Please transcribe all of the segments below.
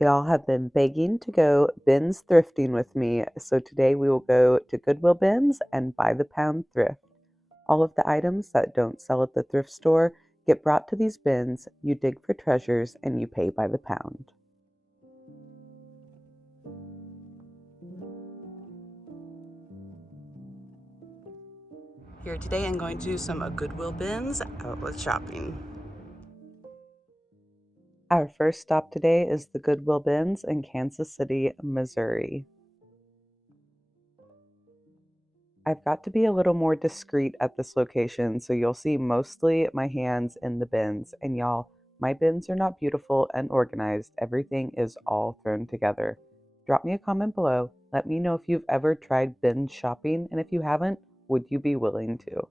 Y'all have been begging to go BINS thrifting with me, so today we will go to Goodwill bins and buy the pound thrift. All of the items that don't sell at the thrift store get brought to these bins, you dig for treasures, and you pay by the pound. Here today I'm going to do some Goodwill bins outlet shopping. Our first stop today is the Goodwill bins in Kansas City, Missouri. I've got to be a little more discreet at this location, so you'll see mostly my hands in the bins. And y'all, my bins are not beautiful and organized. Everything is all thrown together. Drop me a comment below. Let me know if you've ever tried bin shopping, and if you haven't, would you be willing to?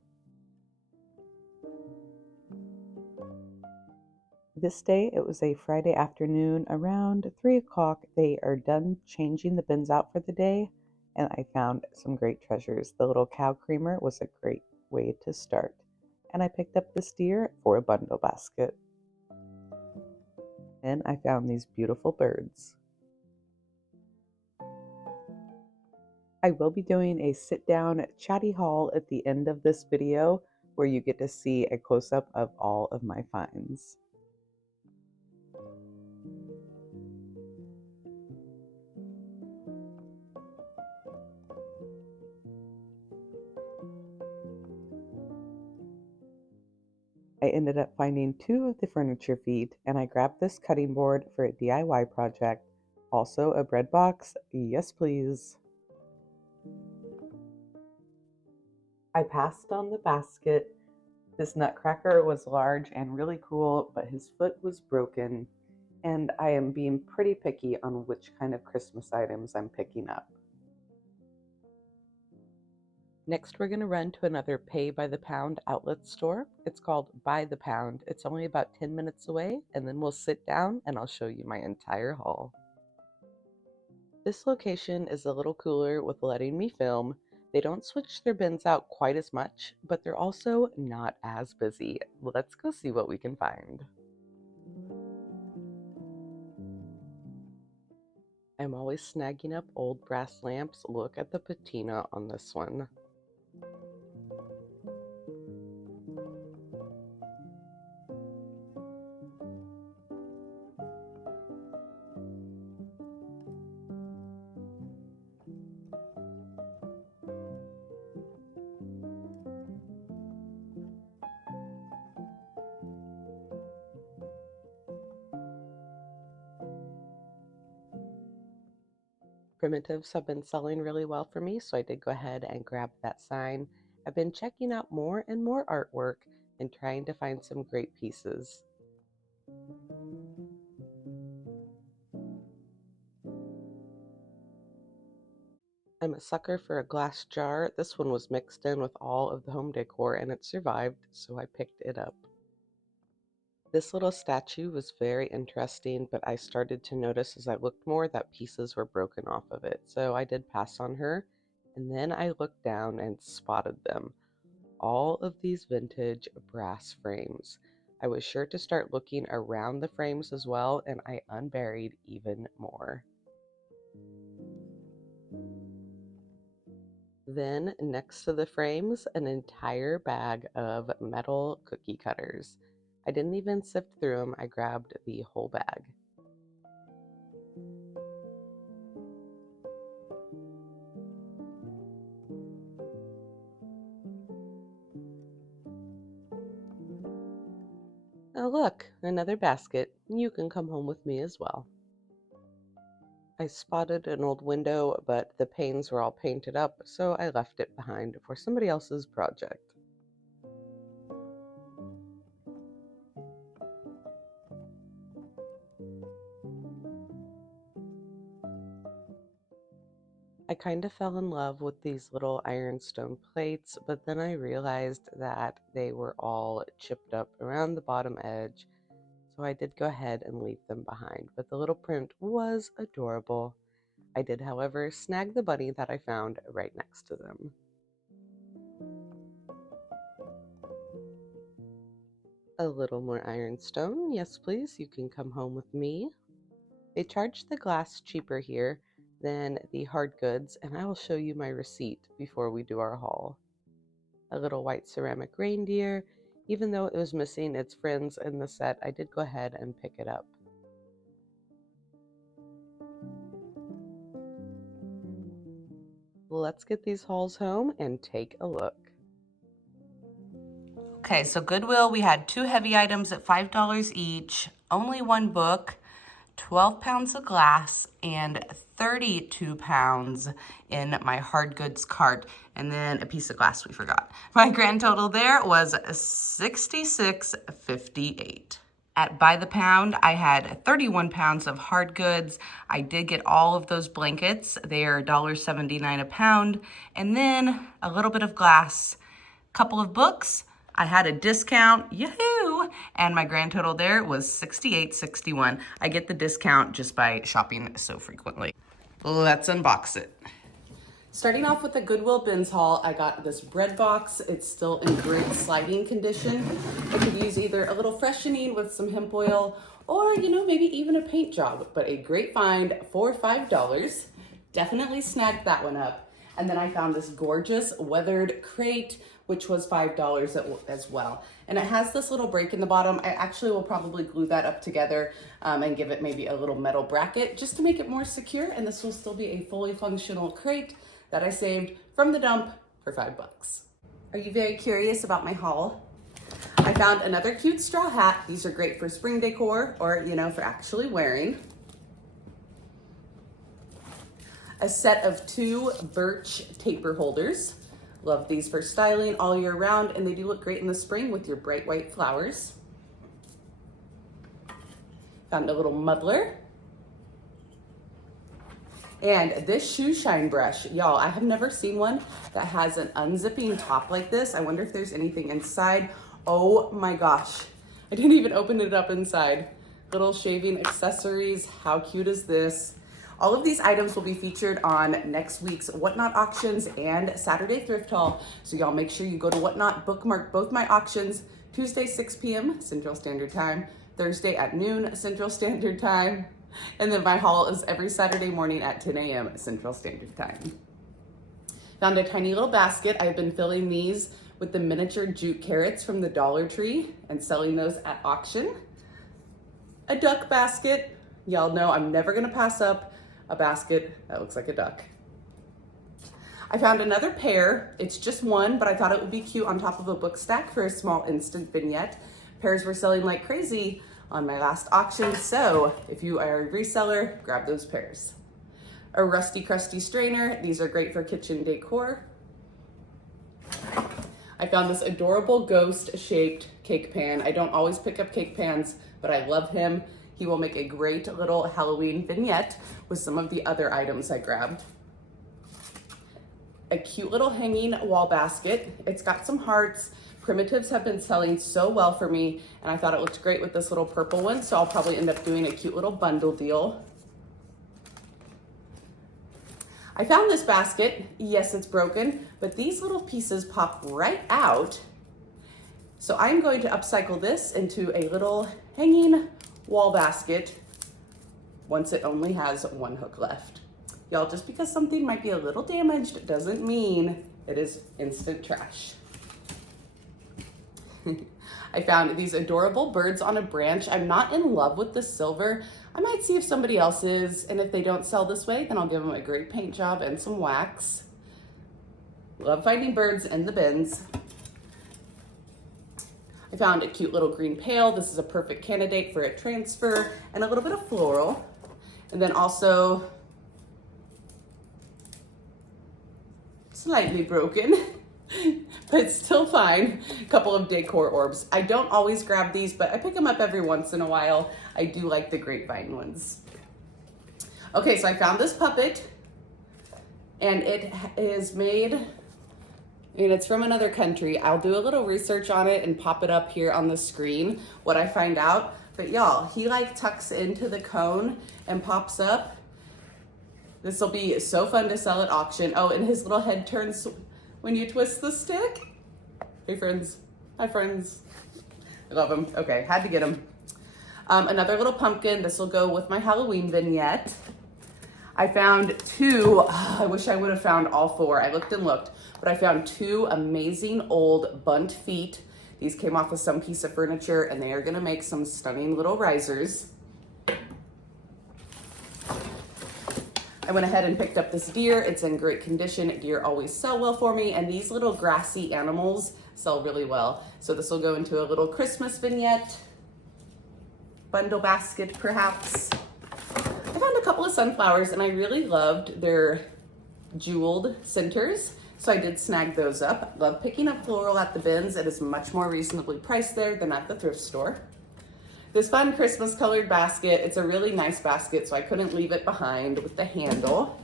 This day, it was a Friday afternoon around 3 o'clock. They are done changing the bins out for the day, and I found some great treasures. The little cow creamer was a great way to start, and I picked up this deer for a bundle basket. And I found these beautiful birds. I will be doing a sit-down chatty haul at the end of this video where you get to see a close-up of all of my finds. I ended up finding 2 of the furniture feet, and I grabbed this cutting board for a DIY project. Also a bread box, yes please. I passed on the basket. This nutcracker was large and really cool, but his foot was broken, and I am being pretty picky on which kind of Christmas items I'm picking up. Next, we're going to run to another pay by the pound outlet store. It's called By the Pound. It's only about 10 minutes away, and then we'll sit down and I'll show you my entire haul. This location is a little cooler with letting me film. They don't switch their bins out quite as much, but they're also not as busy. Let's go see what we can find. I'm always snagging up old brass lamps. Look at the patina on this one. Primitives have been selling really well for me, so I did go ahead and grab that sign. I've been checking out more and more artwork and trying to find some great pieces. I'm a sucker for a glass jar. This one was mixed in with all of the home decor and it survived, so I picked it up. This little statue was very interesting, but I started to notice as I looked more that pieces were broken off of it, so I did pass on her. And then I looked down and spotted them. All of these vintage brass frames. I was sure to start looking around the frames as well, and I unburied even more. Then, next to the frames, an entire bag of metal cookie cutters. I didn't even sift through them, I grabbed the whole bag. Oh look, another basket. You can come home with me as well. I spotted an old window, but the panes were all painted up, so I left it behind for somebody else's project. I kind of fell in love with these little ironstone plates, but then I realized that they were all chipped up around the bottom edge, so I did go ahead and leave them behind. But the little print was adorable. I did, however, snag the bunny that I found right next to them. A little more ironstone. Yes, please. You can come home with me. They charge the glass cheaper here than the hard goods, and I will show you my receipt before we do our haul. A little white ceramic reindeer. Even though it was missing its friends in the set, I did go ahead and pick it up. Let's get these hauls home and take a look. Okay, so Goodwill, we had 2 heavy items at $5 each, only 1 book, 12 pounds of glass, and 32 pounds in my hard goods cart, and then a piece of glass we forgot. My grand total there was $66.58. At By the Pound, I had 31 pounds of hard goods. I did get all of those blankets. They are $1.79 a pound. And then a little bit of glass, couple of books. I had a discount, yahoo! And my grand total there was $68.61. I get the discount just by shopping so frequently. Let's unbox it. Starting off with the Goodwill BINS haul, I got this bread box. It's still in great sliding condition. I could use either a little freshening with some hemp oil or, maybe even a paint job, but a great find for $5. Definitely snagged that one up. And then I found this gorgeous weathered crate, which was $5 as well. And it has this little break in the bottom. I actually will probably glue that up together and give it maybe a little metal bracket just to make it more secure. And this will still be a fully functional crate that I saved from the dump for $5. Are you very curious about my haul? I found another cute straw hat. These are great for spring decor or, for actually wearing. A set of 2 birch taper holders. Love these for styling all year round, and they do look great in the spring with your bright white flowers. Found a little muddler. And this shoe shine brush, y'all, I have never seen one that has an unzipping top like this. I wonder if there's anything inside. Oh my gosh, I didn't even open it up inside. Little shaving accessories, how cute is this? All of these items will be featured on next week's Whatnot auctions and Saturday thrift haul. So y'all make sure you go to Whatnot, bookmark both my auctions, Tuesday 6 p.m. Central Standard Time, Thursday at noon Central Standard Time. And then my haul is every Saturday morning at 10 a.m. Central Standard Time. Found a tiny little basket. I've been filling these with the miniature jute carrots from the Dollar Tree and selling those at auction. A duck basket. Y'all know I'm never gonna pass up a basket that looks like a duck. I found another pair. It's just one, but I thought it would be cute on top of a book stack for a small instant vignette. Pairs were selling like crazy on my last auction, so if you are a reseller, grab those pairs. A rusty crusty strainer. These are great for kitchen decor. I found this adorable ghost shaped cake pan. I don't always pick up cake pans, but I love him. He will make a great little Halloween vignette with some of the other items I grabbed. A cute little hanging wall basket. It's got some hearts. Primitives have been selling so well for me, and I thought it looked great with this little purple one, so I'll probably end up doing a cute little bundle deal. I found this basket. Yes, it's broken, but these little pieces pop right out. So I'm going to upcycle this into a little hanging wall basket once it only has 1 hook left. Y'all, just because something might be a little damaged doesn't mean it is instant trash. I found these adorable birds on a branch. I'm not in love with the silver. I might see if somebody else is, and if they don't sell this way, then I'll give them a great paint job and some wax. Love finding birds in the bins. I found a cute little green pail. This is a perfect candidate for a transfer and a little bit of floral. And then also slightly broken, but still fine. A couple of decor orbs. I don't always grab these, but I pick them up every once in a while. I do like the grapevine ones. Okay, so I found this puppet, and it is made, and it's from another country. I'll do a little research on it and pop it up here on the screen, what I find out. But y'all, he like tucks into the cone and pops up. This will be so fun to sell at auction. Oh, and his little head turns when you twist the stick. Hey friends, hi friends. I love him. Okay, had to get him. Another little pumpkin. This will go with my Halloween vignette. I found two, I wish I would have found all four. I looked and looked, but I found two amazing old bunt feet. These came off of some piece of furniture and they are gonna make some stunning little risers. I went ahead and picked up this deer. It's in great condition. Deer always sell well for me, and these little grassy animals sell really well. So this will go into a little Christmas vignette, bundle basket perhaps. I found a couple of sunflowers and I really loved their jeweled centers, so I did snag those up. Love picking up floral at the bins. It is much more reasonably priced there than at the thrift store. This fun Christmas colored basket, it's a really nice basket, so I couldn't leave it behind with the handle.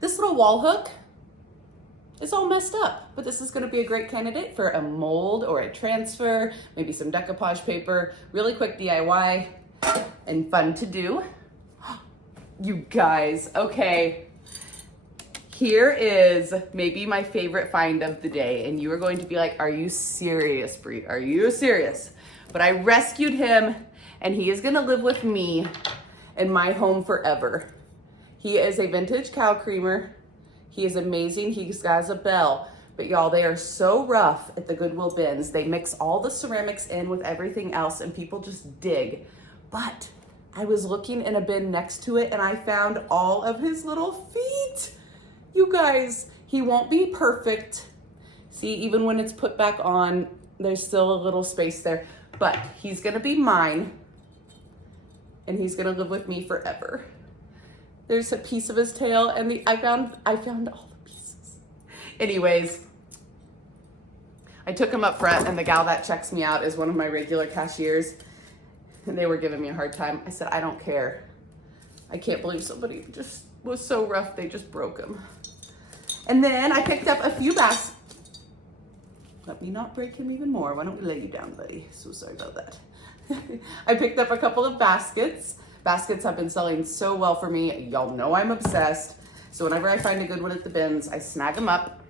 This little wall hook is all messed up, but this is gonna be a great candidate for a mold or a transfer, maybe some decoupage paper, really quick DIY and fun to do. You guys, okay. Here is maybe my favorite find of the day, and you are going to be like, are you serious, Brie? Are you serious? But I rescued him, and he is gonna live with me in my home forever. He is a vintage cow creamer. He is amazing. He's got a bell, but y'all, they are so rough at the Goodwill bins. They mix all the ceramics in with everything else, and people just dig. But I was looking in a bin next to it and I found all of his little feet. You guys, he won't be perfect. See, even when it's put back on, there's still a little space there, but he's gonna be mine and he's gonna live with me forever. There's a piece of his tail and I found all the pieces. Anyways, I took him up front and the gal that checks me out is one of my regular cashiers. And they were giving me a hard time. I said, I don't care. I can't believe somebody just was so rough, they just broke them. And then I picked up a few baskets. Let me not break him even more. Why don't we lay you down, buddy? So sorry about that. I picked up a couple of baskets. Baskets have been selling so well for me. Y'all know I'm obsessed. So whenever I find a good one at the bins, I snag them up.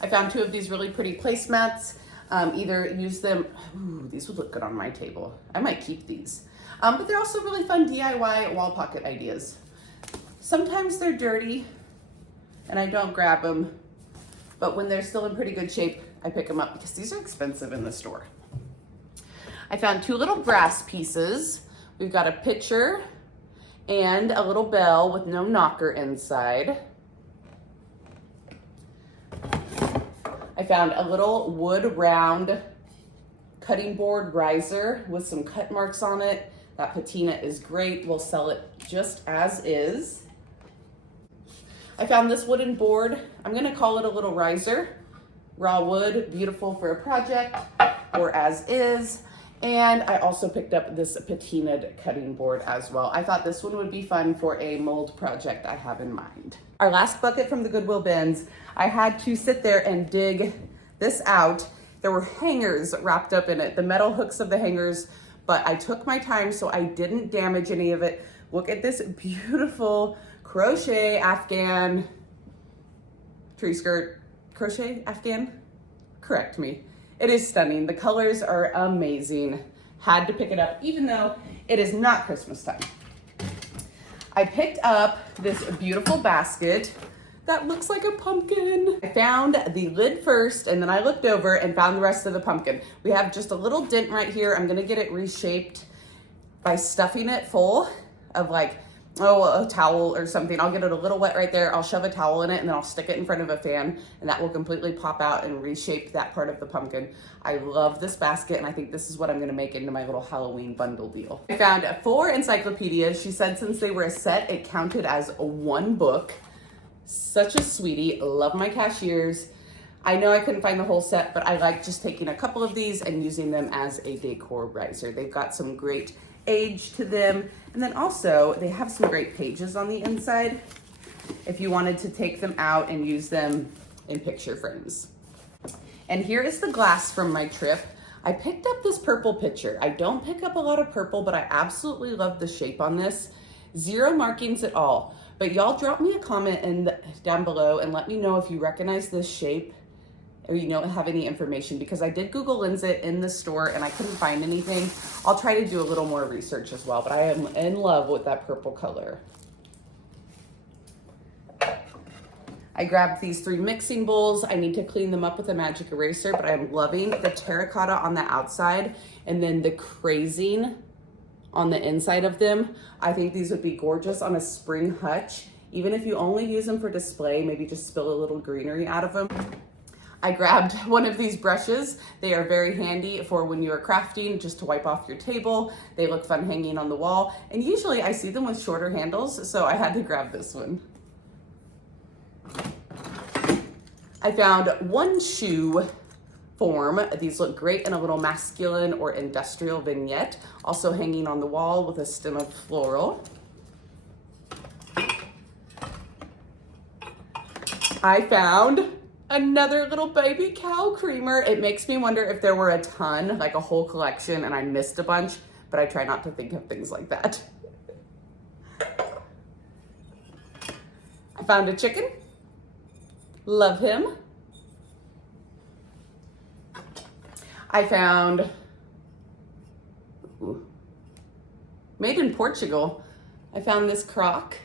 I found two of these really pretty placemats. Either use them, ooh, these would look good on my table. I might keep these. But they're also really fun DIY wall pocket ideas. Sometimes they're dirty and I don't grab them, but when they're still in pretty good shape, I pick them up because these are expensive in the store. I found two little brass pieces. We've got a pitcher and a little bell with no knocker inside. I found a little wood round cutting board riser with some cut marks on it. That patina is great. We'll sell it just as is. I found this wooden board. I'm gonna call it a little riser. Raw wood, beautiful for a project or as is. And I also picked up this patinaed cutting board as well. I thought this one would be fun for a mold project I have in mind. Our last bucket from the Goodwill bins, I had to sit there and dig this out. There were hangers wrapped up in it, the metal hooks of the hangers, but I took my time so I didn't damage any of it. Look at this beautiful crochet Afghan tree skirt. Crochet Afghan? Correct me. It is stunning. The colors are amazing. Had to pick it up even though it is not Christmas time. I picked up this beautiful basket that looks like a pumpkin. I found the lid first and then I looked over and found the rest of the pumpkin. We have just a little dent right here. I'm gonna get it reshaped by stuffing it full of like, a towel or something. I'll get it a little wet right there. I'll shove a towel in it and then I'll stick it in front of a fan and that will completely pop out and reshape that part of the pumpkin. I love this basket and I think this is what I'm gonna make into my little Halloween bundle deal. I found 4 encyclopedias. She said since they were a set, it counted as one book. Such a sweetie. Love my cashiers. I know I couldn't find the whole set, but I like just taking a couple of these and using them as a decor riser. They've got some great age to them. And then also they have some great pages on the inside if you wanted to take them out and use them in picture frames. And here is the glass from my trip. I picked up this purple pitcher. I don't pick up a lot of purple, but I absolutely love the shape on this. 0 markings at all. But y'all drop me a comment down below and let me know if you recognize this shape. or you don't have any information, because I did Google Lens it in the store and I couldn't find anything. I'll try to do a little more research as well, but I am in love with that purple color. I grabbed these 3 mixing bowls. I need to clean them up with a magic eraser, but I'm loving the terracotta on the outside and then the crazing on the inside of them. I think these would be gorgeous on a spring hutch. Even if you only use them for display, maybe just spill a little greenery out of them. I grabbed one of these brushes. They are very handy for when you're crafting, just to wipe off your table. They look fun hanging on the wall. And usually I see them with shorter handles, so I had to grab this one. I found 1 shoe form. These look great in a little masculine or industrial vignette, also hanging on the wall with a stem of floral. I found another little baby cow creamer. It makes me wonder if there were a ton, like a whole collection, and I missed a bunch, but I try not to think of things like that. I found a chicken. Love him. I found, made in Portugal. I found this crock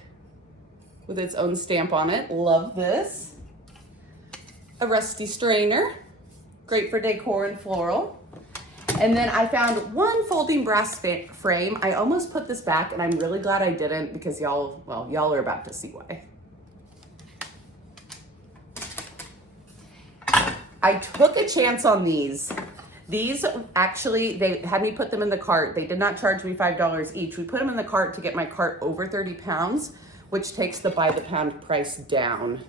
with its own stamp on it. Love this. A rusty strainer, great for decor and floral. And then I found 1 folding brass frame. I almost put this back and I'm really glad I didn't, because y'all are about to see why. I took a chance on these. These actually, they had me put them in the cart. They did not charge me $5 each. We put them in the cart to get my cart over 30 pounds, which takes the by the pound price down.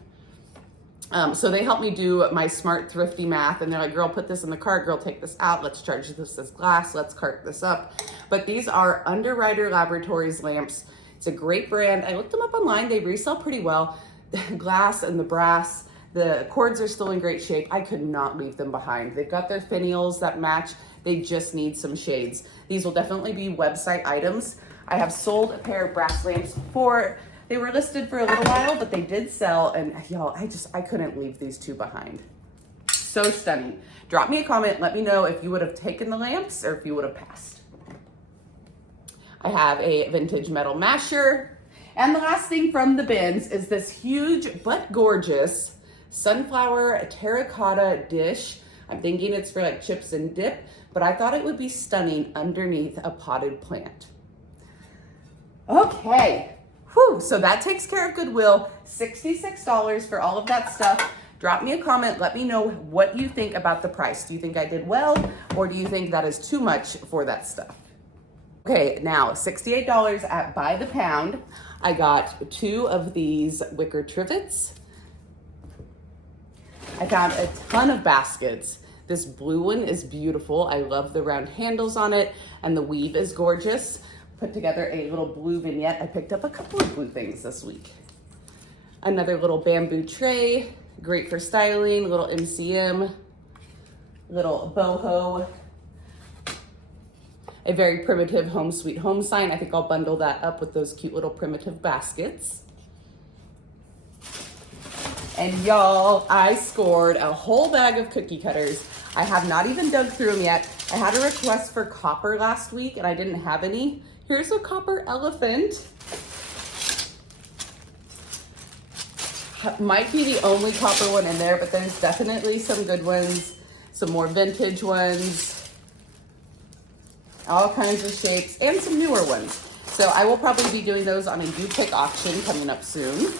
So they helped me do my smart thrifty math, and they're like, girl, put this in the cart, girl, take this out, let's charge this as glass, let's cart this up. But these are Underwriter Laboratories lamps. It's a great brand. I looked them up online. They resell pretty well. The glass and the brass, the cords are still in great shape. I could not leave them behind. They've got their finials that match. They just need some shades. These will definitely be website items. I have sold a pair of brass lamps before. They were listed for a little while, but they did sell, and y'all, I couldn't leave these 2 behind. So stunning. Drop me a comment. Let me know if you would have taken the lamps or if you would have passed. I have a vintage metal masher. And the last thing from the bins is this huge but gorgeous sunflower terracotta dish. I'm thinking it's for like chips and dip, but I thought it would be stunning underneath a potted plant. Okay. Whew, so that takes care of Goodwill. $66 for all of that stuff. Drop me a comment. Let me know what you think about the price. Do you think I did well, or do you think that is too much for that stuff? Okay, now $68 at by the pound. I got 2 of these wicker trivets. I found a ton of baskets. This blue one is beautiful. I love the round handles on it, and the weave is gorgeous. Put together a little blue vignette. I picked up a couple of blue things this week. Another little bamboo tray, great for styling, little MCM, little boho, a very primitive home sweet home sign. I think I'll bundle that up with those cute little primitive baskets. And y'all, I scored a whole bag of cookie cutters. I have not even dug through them yet. I had a request for copper last week and I didn't have any. Here's a copper elephant. Might be the only copper one in there, but there's definitely some good ones, some more vintage ones, all kinds of shapes, and some newer ones. So I will probably be doing those on a U-Pick auction coming up soon.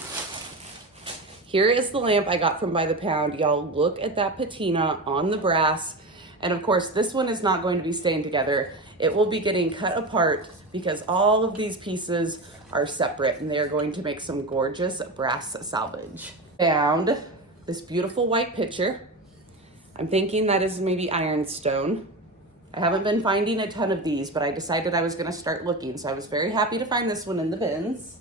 Here is the lamp I got from By the Pound. Y'all, look at that patina on the brass. And of course, this one is not going to be staying together. It will be getting cut apart because all of these pieces are separate and they are going to make some gorgeous brass salvage. Found this beautiful white pitcher. I'm thinking that is maybe ironstone. I haven't been finding a ton of these, but I decided I was gonna start looking. So I was very happy to find this one in the bins.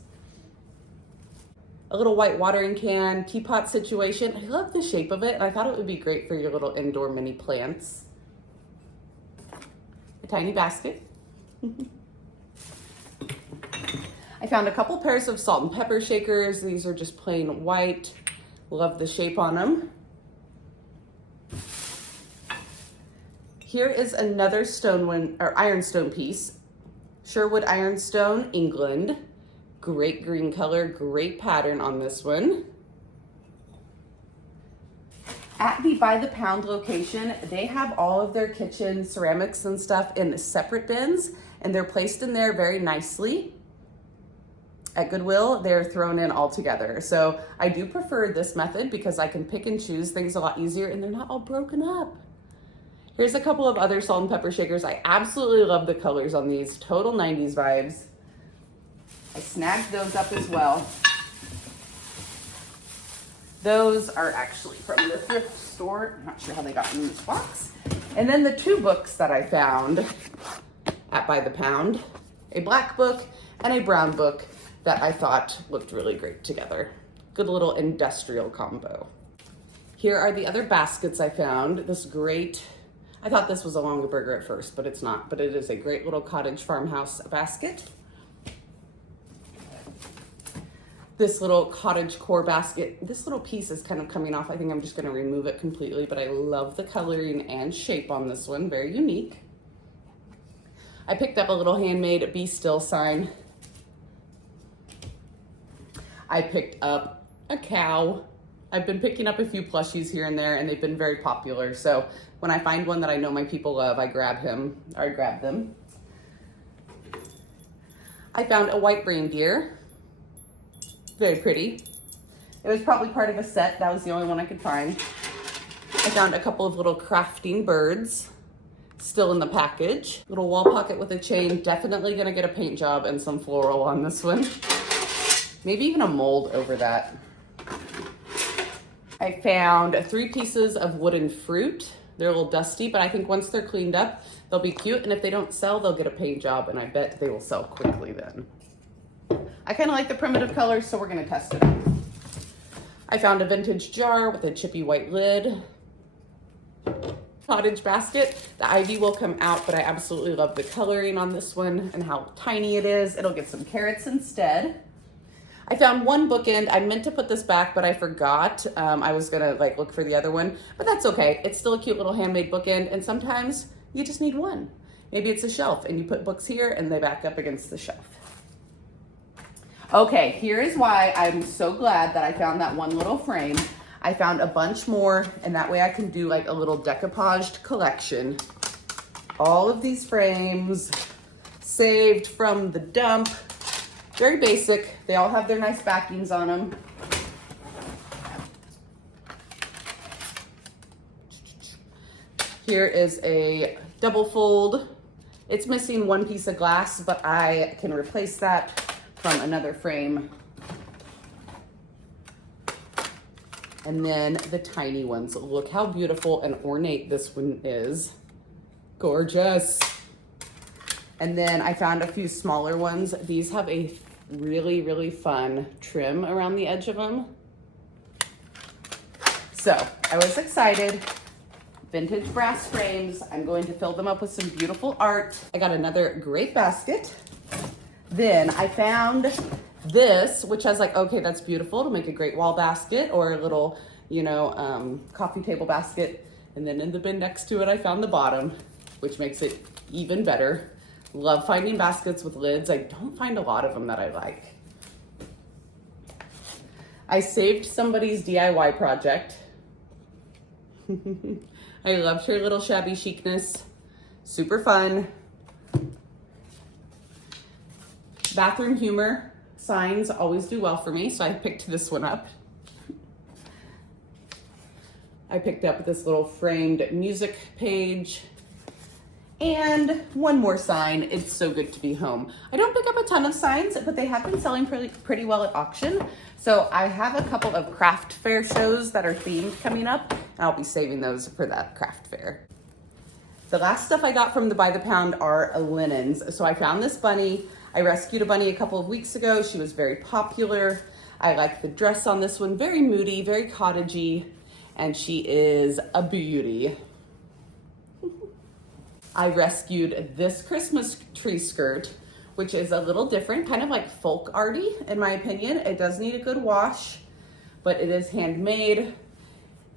A little white watering can, teapot situation. I love the shape of it, and I thought it would be great for your little indoor mini plants. A tiny basket. I found a couple pairs of salt and pepper shakers. These are just plain white. Love the shape on them. Here is another ironstone piece. Sherwood ironstone, England. Great green color, great pattern on this one. At the By the Pound location, they have all of their kitchen ceramics and stuff in separate bins, and they're placed in there very nicely. At Goodwill, they're thrown in all together. So I do prefer this method because I can pick and choose things a lot easier and they're not all broken up. Here's a couple of other salt and pepper shakers. I absolutely love the colors on these, total 90s vibes. I snagged those up as well. Those are actually from the thrift store. I'm not sure how they got in this box. And then the two books that I found at By the Pound, a black book and a brown book that I thought looked really great together. Good little industrial combo. Here are the other baskets I found. This great, I thought this was a Longaberger at first, but it's not, but it is a great little cottage farmhouse basket. This little cottage core basket, this little piece is kind of coming off. I think I'm just gonna remove it completely, but I love the coloring and shape on this one, very unique. I picked up a little handmade Be Still sign. I picked up a cow. I've been picking up a few plushies here and there and they've been very popular. So when I find one that I know my people love, I grab them. I found a white reindeer. Very pretty. It was probably part of a set. That was the only one I could find. I found a couple of little crafting birds still in the package. Little wall pocket with a chain. Definitely gonna get a paint job and some floral on this one. Maybe even a mold over that. I found 3 pieces of wooden fruit. They're a little dusty, but I think once they're cleaned up, they'll be cute. And if they don't sell, they'll get a paint job and I bet they will sell quickly then. I kind of like the primitive colors, so we're gonna test it out. I found a vintage jar with a chippy white lid. Cottage basket. The ivy will come out, but I absolutely love the coloring on this one and how tiny it is. It'll get some carrots instead. I found one bookend. I meant to put this back, but I forgot. I was gonna look for the other one, but that's okay. It's still a cute little handmade bookend, and sometimes you just need one. Maybe it's a shelf, and you put books here, and they back up against the shelf. Okay, here is why I'm so glad that I found that one little frame. I found a bunch more, and that way I can do a little decoupaged collection. All of these frames saved from the dump. Very basic. They all have their nice backings on them. Here is a double fold. It's missing one piece of glass, but I can replace that from another frame. And then the tiny ones. Look how beautiful and ornate this one is. Gorgeous. And then I found a few smaller ones. These have a really, really fun trim around the edge of them. So I was excited. Vintage brass frames. I'm going to fill them up with some beautiful art. I got another great basket. Then I found this, which has okay, that's beautiful to make a great wall basket or a little, coffee table basket. And then in the bin next to it, I found the bottom, which makes it even better. Love finding baskets with lids. I don't find a lot of them that I like. I saved somebody's DIY project. I loved her little shabby chicness. Super fun. Bathroom humor signs always do well for me, so I picked this one up. I picked up this little framed music page and one more sign. It's so good to be home. I don't pick up a ton of signs, but they have been selling pretty well at auction. So I have a couple of craft fair shows that are themed coming up, and I'll be saving those for that craft fair. The last stuff I got from the By the Pound are linens. So I found this bunny. I rescued a bunny a couple of weeks ago. She was very popular. I like the dress on this one, very moody, very cottagey, and she is a beauty. I rescued this Christmas tree skirt, which is a little different, kind of like folk arty, in my opinion. It does need a good wash, but it is handmade,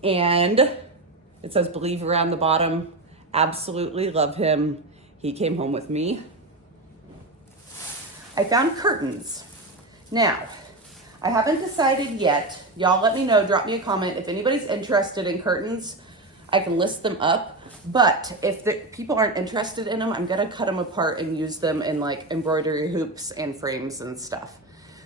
and it says believe around the bottom. Absolutely love him. He came home with me. I found curtains. Now, I haven't decided yet. Y'all let me know, drop me a comment. If anybody's interested in curtains, I can list them up. But if the people aren't interested in them, I'm gonna cut them apart and use them in like embroidery hoops and frames and stuff.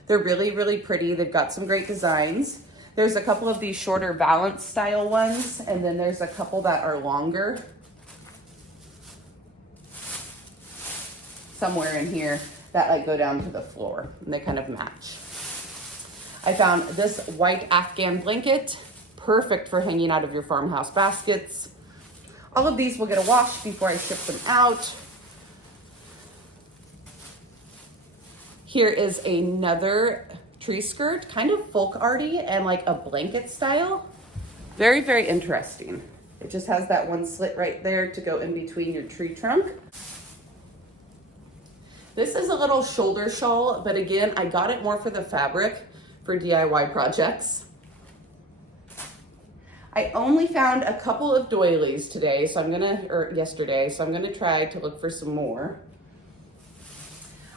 They're really, really pretty. They've got some great designs. There's a couple of these shorter valance style ones, and then there's a couple that are longer. Somewhere in here that like go down to the floor, and they kind of match. I found this white Afghan blanket, perfect for hanging out of your farmhouse baskets. All of these will get a wash before I ship them out. Here is another tree skirt, kind of folk arty and like a blanket style. Very, very interesting. It just has that one slit right there to go in between your tree trunk. This is a little shoulder shawl, but again, I got it more for the fabric for DIY projects. I only found a couple of doilies today, yesterday, so I'm gonna try to look for some more.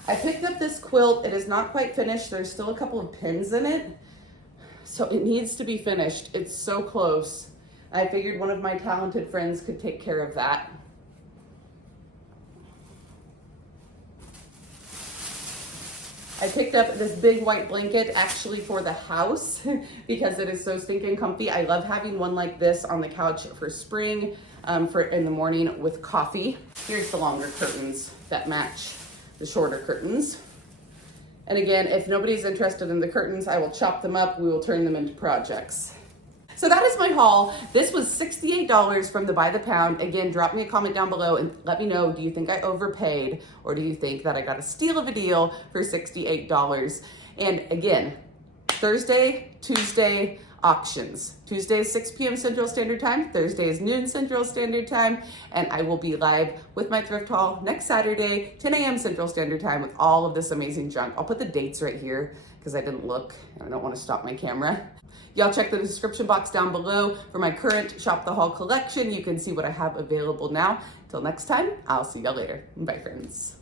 I picked up this quilt. It is not quite finished. There's still a couple of pins in it, so it needs to be finished. It's so close. I figured one of my talented friends could take care of that. I picked up this big white blanket actually for the house because it is so stinking comfy. I love having one like this on the couch for spring, for in the morning with coffee. Here's the longer curtains that match the shorter curtains. And again, if nobody's interested in the curtains, I will chop them up. We will turn them into projects. So that is my haul. This was $68 from the By the Pound. Again, drop me a comment down below and let me know, do you think I overpaid or do you think that I got a steal of a deal for $68? And again, Thursday, Tuesday, auctions. Tuesday is 6 p.m. Central Standard Time. Thursday is noon Central Standard Time. And I will be live with my thrift haul next Saturday, 10 a.m. Central Standard Time with all of this amazing junk. I'll put the dates right here because I didn't look and I don't want to stop my camera. Y'all check the description box down below for my current Shop the Haul collection. You can see what I have available now. Till next time, I'll see y'all later. Bye, friends.